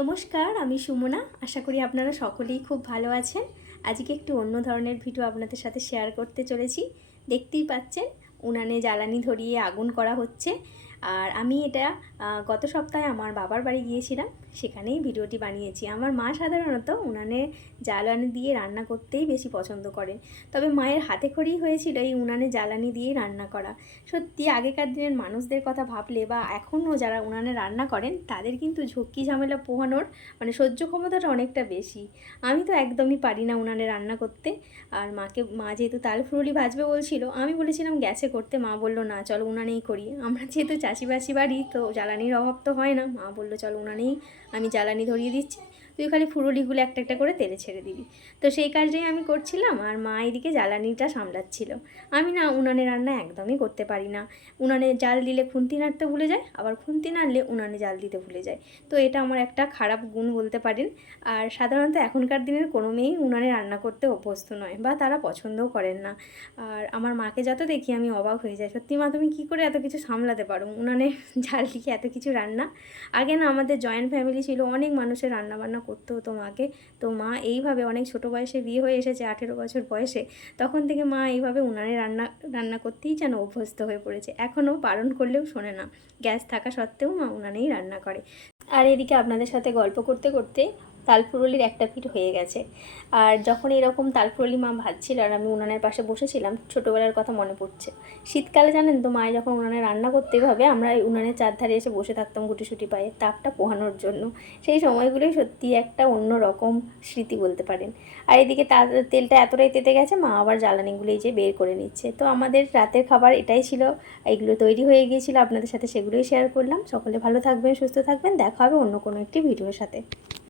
নমস্কার, আমি সুমনা। আশা করি আপনারা সকলেই খুব ভালো আছেন। আজকে একটু অন্য ধরনের ভিডিও আপনাদের সাথে শেয়ার করতে চলেছি। দেখতেই পাচ্ছেন উনানে জ্বালানি ধরিয়ে আগুন করা হচ্ছে। আর আমি এটা গত সপ্তাহে আমার বাবার বাড়ি গিয়েছিলাম, সেখানেই ভিডিওটি বানিয়েছি। আমার মা সাধারণত উনানে জ্বালানি দিয়ে রান্না করতেই বেশি পছন্দ করেন, তবে মায়ের হাতে খড়ি হয়েছিল এই উনানে জ্বালানি দিয়েই রান্না করা। সত্যি আগেকার দিনের মানুষদের কথা ভাবলে বা এখনও যারা উনানে রান্না করেন তাদের কিন্তু ঝক্কি ঝামেলা পোহানোর সহ্য ক্ষমতাটা অনেকটা বেশি। আমি তো একদমই পারি না উনানে রান্না করতে। আর মা যেহেতু তাল ফুরুলি ভাজবে বলছিল, আমি বলেছিলাম গ্যাসে করতে, মা বললো না চলো উনানেই করি। আমরা যেহেতু চাষিবাসি বাড়ি, তো জ্বালানির অভাব তো হয় না। মা বললো চলো উনানেই আমি জ্বালানি ধরিয়ে দিচ্ছি, তুই খালি ফুরুলিগুলো একটা একটা করে তেলে ছেড়ে দিবি। তো সেই কাজটাই আমি করছিলাম, আর মা এদিকে জ্বালানিটা সামলাচ্ছিল। আমি না উনানে রান্না একদমই করতে পারি না। উনানে জাল দিলে খুন্তি নাড়তে ভুলে যায়, আবার খুন্তি নাড়লে উনানে জাল দিতে ভুলে যায়। তো এটা আমার একটা খারাপ গুণ বলতে পারেন। আর সাধারণত এখনকার দিনের কোনো মেয়েই উনানে রান্না করতে অভ্যস্ত নয়, বা তারা পছন্দও করেন না। আর আমার মাকে যত দেখি আমি অবাক হয়ে যাই, সত্যি মা তুমি কী করে এত কিছু সামলাতে পারো, উনানে জাল দিয়ে এত কিছু রান্না। আগে না আমাদের জয়েন্ট ফ্যামিলি ছিল, অনেক মানুষের রান্না বান্না করতে হতো মাকে। তো মা এইভাবে অনেক ছোটো বয়সে বিয়ে হয়ে এসেছে, 18 বছর বয়সে, তখন থেকে মা এইভাবে উনানে রান্না করতেই যেন অভ্যস্ত হয়ে পড়েছে। এখনও বারণ করলেও শোনে না, গ্যাস থাকা সত্ত্বেও মা উনানেই রান্না করে। আর এদিকে আপনাদের সাথে গল্প করতে করতে তালফুরুলির একটা পিঠ হয়ে গেছে। আর যখন এরকম তালফুরুলি মা ভাজছিল আর আমি উনানের পাশে বসেছিলাম, ছোটোবেলার কথা মনে পড়ছে। শীতকালে জানেন তো, মায়ে যখন উনানে রান্না করতে হবে, আমরা এই উনানের চারধারে এসে বসে থাকতাম গুটিসুটি পায়ে তাপটা পোহানোর জন্য। সেই সময়গুলোই সত্যি একটা অন্য রকম স্মৃতি বলতে পারেন। আর এদিকে তেলটা এতটাই তেতে গেছে, মা আবার জ্বালানিগুলোই যে বের করে নিচ্ছে। তো আমাদের রাতের খাবার এটাই ছিল, এগুলো তৈরি হয়ে গিয়েছিল, আপনাদের সাথে সেগুলোই শেয়ার করলাম। সকলে ভালো থাকবেন, সুস্থ থাকবেন, দেখা হবে অন্য কোনো একটি ভিডিওর সাথে।